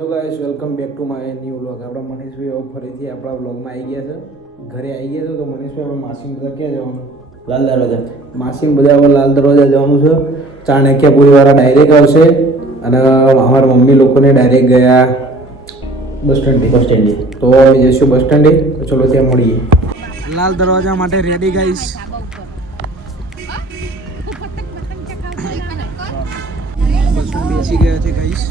Hello guys, welcome back to my new vlog. આપણા મનીષભાઈ હવે ફરીથી આપણા વ્લોગમાં આવી ગયા છે. ઘરે આવી ગયા છે તો મનીષભાઈ હવે માસીન બધા ક્યાં જવાનું? લાલ દરવાજા. માસીન બધા હવે લાલ દરવાજા જવાનું છે. ચાણક્યપુરીવાળા ડાયરેક્ટ આવશે અને અમારા મમ્મી લોકોને ડાયરેક્ટ ગયા બસ સ્ટેન્ડે. તો અમે જઈશું બસ સ્ટેન્ડે. તો ચલો ત્યાં મળીએ. લાલ દરવાજા માટે રેડી ગાઈસ. બસમાં બેસી ગયા છે ગાઈસ.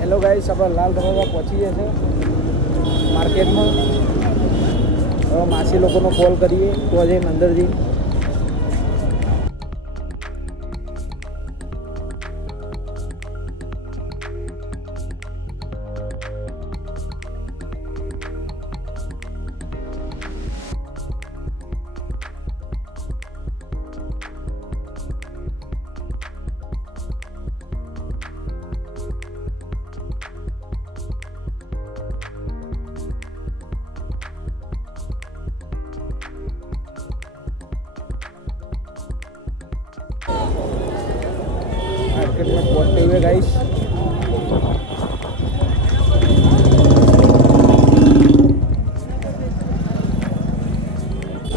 હેલો ગાઈસ, આપણે લાલ દરવાજા પહોંચી ગયા છે માર્કેટમાં. હવે માસી લોકોનો કોલ કરીએ તો જઈને અંદર જઈને मार्केट में पहुंचते हुए गाइस.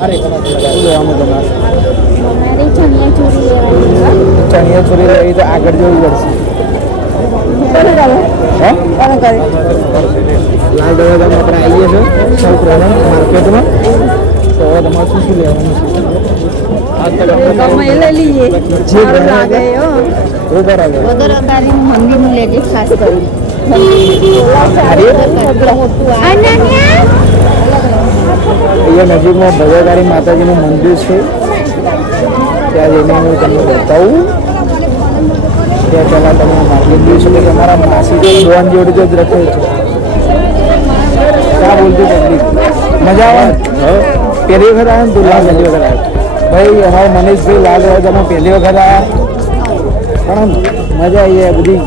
अरे लेવાનું તમારે ચણિયા ચોરી લેવી તો આગળ જવું પડશે. લાલ દરવાજામાં આપણે આવીએ છીએ સૌ પ્રથમ માર્કેટમાં. તો તમારે શું શું લેવાનું છે? ખાસ કરી અહીંયા નજીકમાં ભદ્રકાળી માતાજીનું મંદિર છે. ત્યાં જઈને હું તમને બતાવું. ત્યાં પહેલાં તમે માર્કેટ જોઈ શકો કે અમારા માસી બોન જોડે જ રખે છે. ક્યાં બોલતી પબ્લિક મજા આવે ને? પહેલી વખત આવે ને તું લાલ પહેલી વખત આવે ભાઈ. હા મનીષભાઈ લાલ દરવાજામાં પહેલી વખત આવ્યા પણ મજા આવી જાય બધી.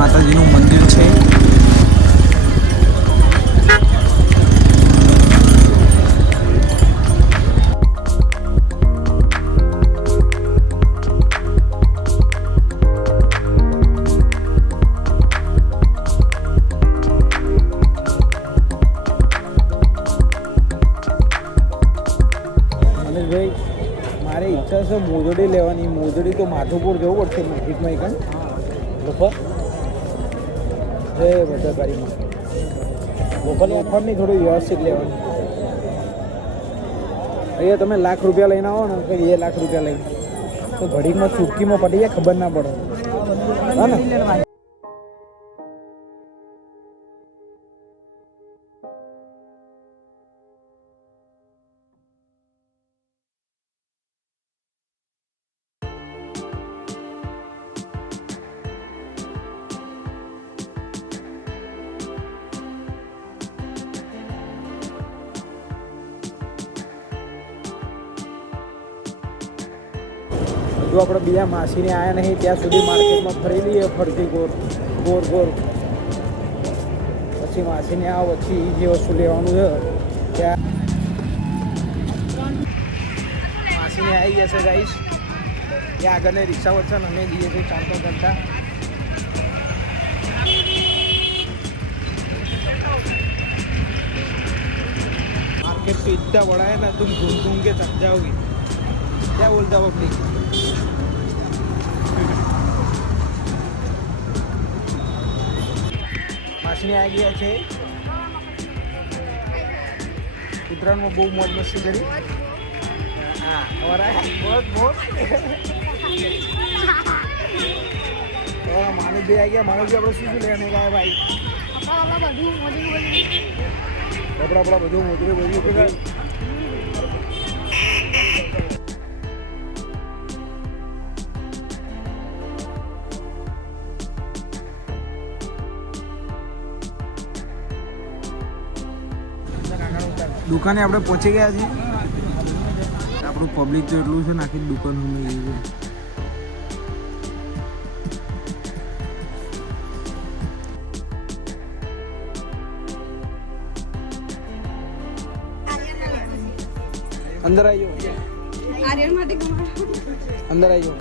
માતાજીનું મંદિર છે. મનીષભાઈ, મારી ઈચ્છા છે મોજડી લેવાની. મોજડી તો માધુપુર જવું પડશે નજીકમાં એક લોકો બધા ગાડીમાં લોકલ ઓફરની થોડી વ્યવસ્થિત લેવાની. અહીંયા તમે લાખ રૂપિયા લઈને આવો ને તો 2 લાખ રૂપિયા લઈને તો ઘડીમાં ચૂટકીમાં પડી જાય, ખબર ના પડે. હા ને? જો આપણે બીજા માસીને આવ્યા નહીં ત્યાં સુધી માર્કેટમાં ફરી લઈએ ફરતી ગોર. પછી માસીને આવો પછી જે વસ્તુ લેવાનું છે ત્યાં માસીને આવી જશે ગાઈશ. ત્યાં આગળની રિક્ષા વચ્ચે અમે જઈએ છીએ ચાલતો કરતા. मार्केट पे इतना बड़ा है ना, तुम घूम घूम के थक जाओगी. क्या बोलता पब्लिक? માસીને આવી ગયા છે. ઉત્તરાયણમાં બહુ મોજ મસ્તી કરી. हाँ और बहुत बहुत માનુભાઈ આવી ગયા. માનુભાઈ આપણે શું લેવાનું ગયા ભાઈ? કપડા બધું મોટું બધું. દુકાને આપણે પહોંચી ગયા છીએ. આપણું પબ્લિક તો એટલું છે ને આખી દુકાન છે. અંદર આવી જાઓ. અંદર આવી જાઓ.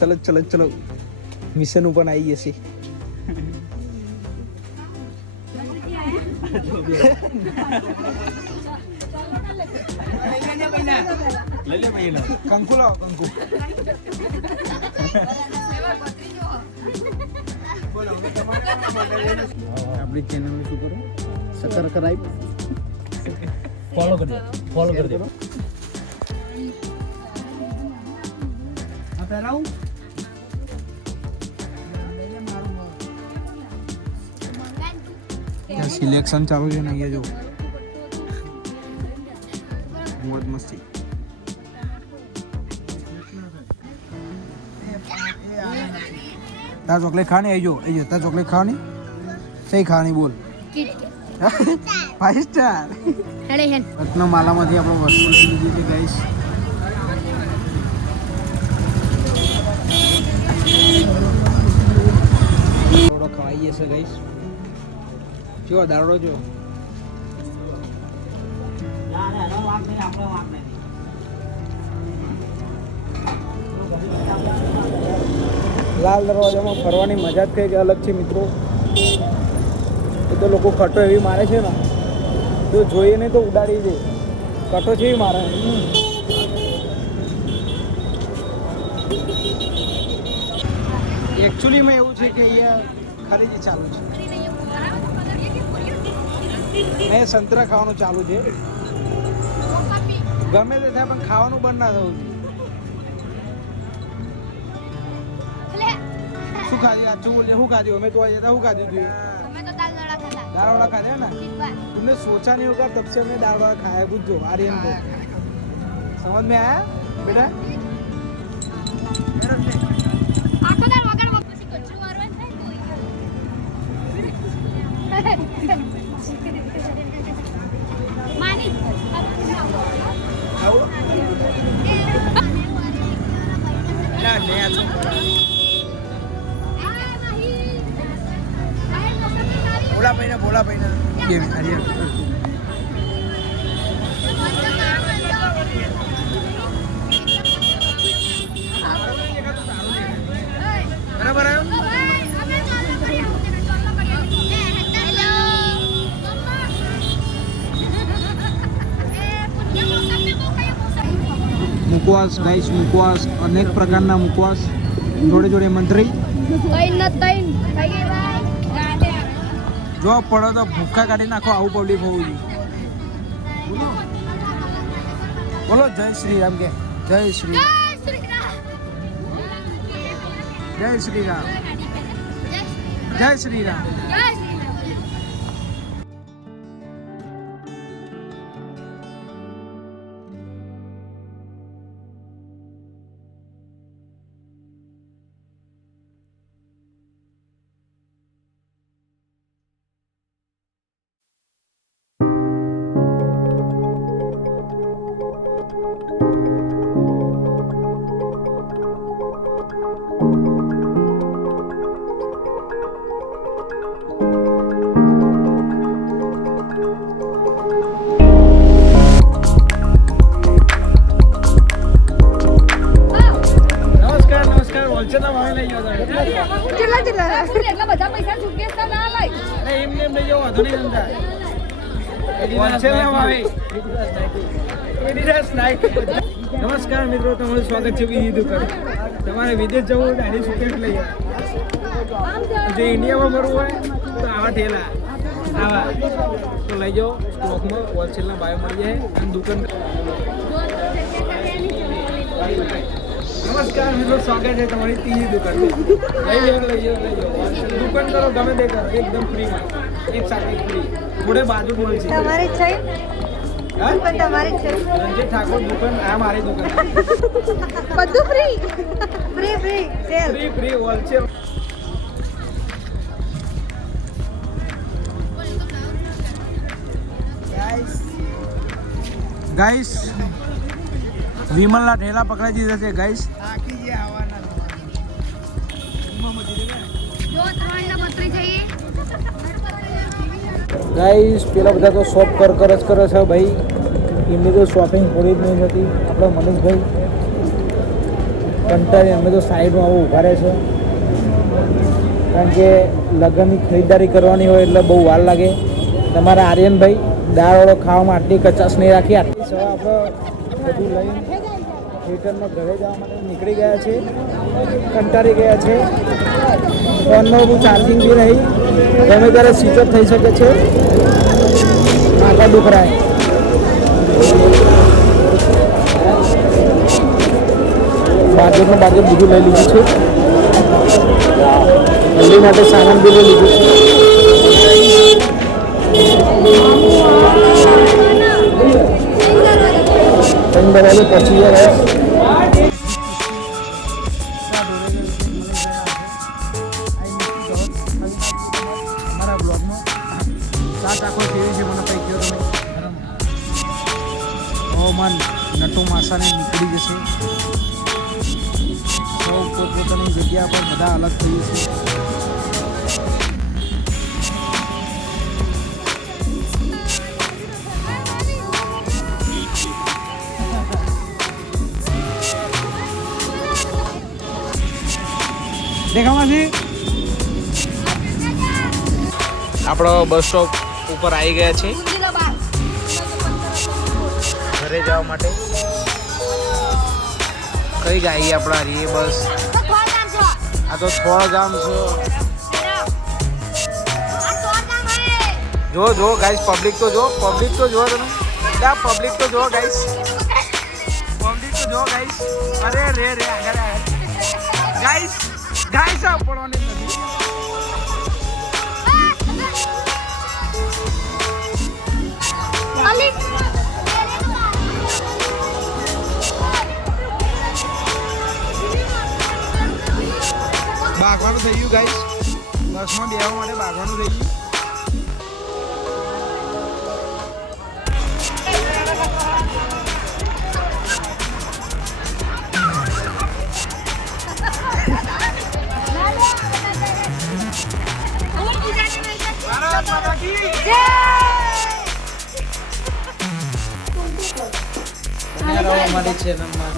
ચલો ચલો ચલો મિશન ઉપર આવી જશે. કંકુ લાવો કંકુ. આપણી ચેનલને શું કરો? સબસ્ક્રાઇબ ફોલો કરી દો. ફોલો કરી દો. આ પહેરાવું સિલેક્શન ચાલુ છે ને અહીંયા જો મોજ મસ્તી. તાર ચોકલેટ ખાવાની આવી જો. તાર ચોકલેટ ખાવાની સહી ખાવાની બોલ. 5 સ્ટાર રત્ન માલામાંથી આપણે વસ્તુ લઈ લીધી છે ગાઈસ. થોડો ખવાઈએ છે ગાઈસ. જો દાડો જો લાલ દરવાજામાં ફરવાની મજા જ કંઈક અલગ છે મિત્રો. એ તો લોકો કટો એવી મારે છે ને તો જોઈએ નહીં તો ઉડાડી દે. કટો છે એવી મારે. એકચ્યુઅલીમાં એવું છે કે અહીંયા ખરીદી ચાલુ છે. મેં સંતરા ખાવાનું ચાલુ છે. ગમે તે થાય પણ ખાવાનું બંધ ના થવું જોઈએ. શું ખાધી? સાચું બોલજે. શું ખાધું? અમે તો આજે શું ખાધું તું? दाल वाला खा ना. तुमने सोचा नहीं होगा तब से हमने दाल वाला खाया. बुझो आर्यन को समझ में आया बेटा? बोला भाई ना बराबर है. मुकवास गाइस. मुकवास अनेक प्रकारना मुकवास. जोड़े जोड़े मंत्री જો પડો તો ભૂખા કાઢી નાખો. આવું પબ્લિક હોવું જોઈએ. બોલો જય શ્રી રામ. કે જય શ્રી જય શ્રી રામ. જય શ્રી રામ. નમસ્કાર મિત્રો, તમારું સ્વાગત છે બીજી દુકાન. તમારે વિદેશ જવું હોય ડાયરી સુકેટ લઈ આવે. જો ઇન્ડિયામાં ફરવું હોય તો આવા ઠેલા. તો લઈ જાઓ સ્ટોકમાં હોલસેલના ભાવે મળી જાય અને દુકાન નમસ્કાર મિત્રો, સ્વાગત છે તમારી ત્રીજી દુકાન. લઈ જાઓ દુકાન કરો, ગમે તે કરો, એકદમ ફ્રીમાં, એક સાથે ફ્રી. થોડે બાજુ મળશે તમારી છે હા પણ તમારી છે રંજીત ઠાકોર દુકાન. આ મારી દુકાન. બધું free free free sale free wholesale. Guys વિમલના ઠેલા પકડાઈ દીધા છે ગાઈસ. ગાઈસ પેલા બધા તો શોપ કર જ કરે છે ભાઈ, એમની તો શોપિંગ પૂરી જ નહીં થતી. આપણો મનીષભાઈ કંટાળી અમે તો સાઈડમાં આવું ઊભા રહે છે, કારણ કે લગ્નની ખરીદારી કરવાની હોય એટલે બહુ વાર લાગે. તમારા આર્યનભાઈ દાળવાળો ખાવામાં આટલી કચાશ નહીં રાખી. આટલી સવા આપણે બધું લઈને થિયેટરમાં ઘરે જવા માટે નીકળી ગયા છે, કંટાળી ગયા છે. ફોનનું બહુ ચાર્જિંગ બી રહી, ગમે ત્યારે સ્વિચ ઓફ થઈ શકે છે. માથા દુખરાય. બાજુ બધું લઈ લીધું છે. હલ્દી માટે સામાન બી લઈ લીધું છે. બરાબર પછી અમારા બ્લોગમાં સાત આખો કેવી છે મને કંઈ કહો તમે. હવામાન નટો માસાને નીકળી જશે. સૌ પોતપોતાની જગ્યા પર બધા અલગ થઈ જશે. દેખામાંથી આપણો બસ સ્ટોપ ઉપર આવી ગયા છે ઘરે જવા માટે. કઈ જઈએ આપણા હરીએ બસ? આ તો થોડા ગામ છે. જો ગાઈસ, પબ્લિક તો જો તમે. પબ્લિક તો જો ગાઈસ, અરે રે આગળ ગાઈસ પડવાની નથી. ભાગવાનું થઈ ગયું ગાઈસ, બસમાં બેસવા માટે ભાગવાનું થઈ ગયું. અમારી ચેનલમાં